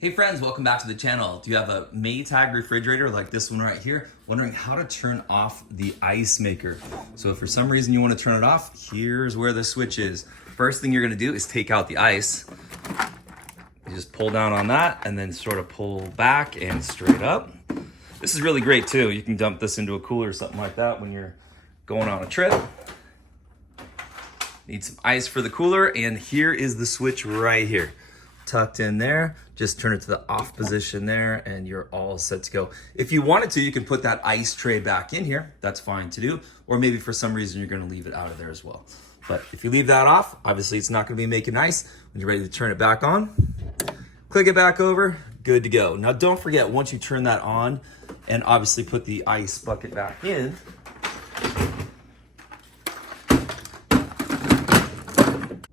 Hey friends, welcome back to the channel. Do you have a Maytag refrigerator like this one right here? Wondering how to turn off the Icemaker. So if for some reason you want to turn it off, here's where the switch is. First thing you're gonna do is take out the ice. You just pull down on that and then sort of pull back and straight up. This is really great too. You can dump this into a cooler or something like that when you're going on a trip. Need some ice for the cooler, and here is the switch right here. Tucked in there, just turn it to the off position there and you're all set to go. If you wanted to, you can put that ice tray back in here. That's fine to do. Or maybe for some reason you're gonna leave it out of there as well. But if you leave that off, obviously it's not gonna be making ice. When you're ready to turn it back on, click it back over, good to go. Now don't forget, once you turn that on and obviously put the ice bucket back in,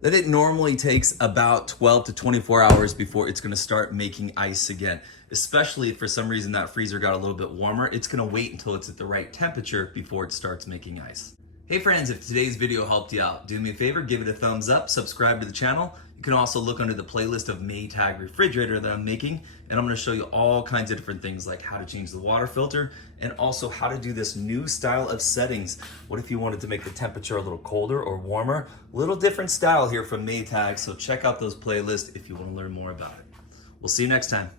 that it normally takes about 12 to 24 hours before it's gonna start making ice again. Especially if for some reason that freezer got a little bit warmer, it's gonna wait until it's at the right temperature before it starts making ice. Hey friends, if today's video helped you out, do me a favor, give it a thumbs up, subscribe to the channel. You can also look under the playlist of Maytag refrigerator that I'm making, and I'm gonna show you all kinds of different things like how to change the water filter and also how to do this new style of settings. What if you wanted to make the temperature a little colder or warmer? Little different style here from Maytag, so check out those playlists if you wanna learn more about it. We'll see you next time.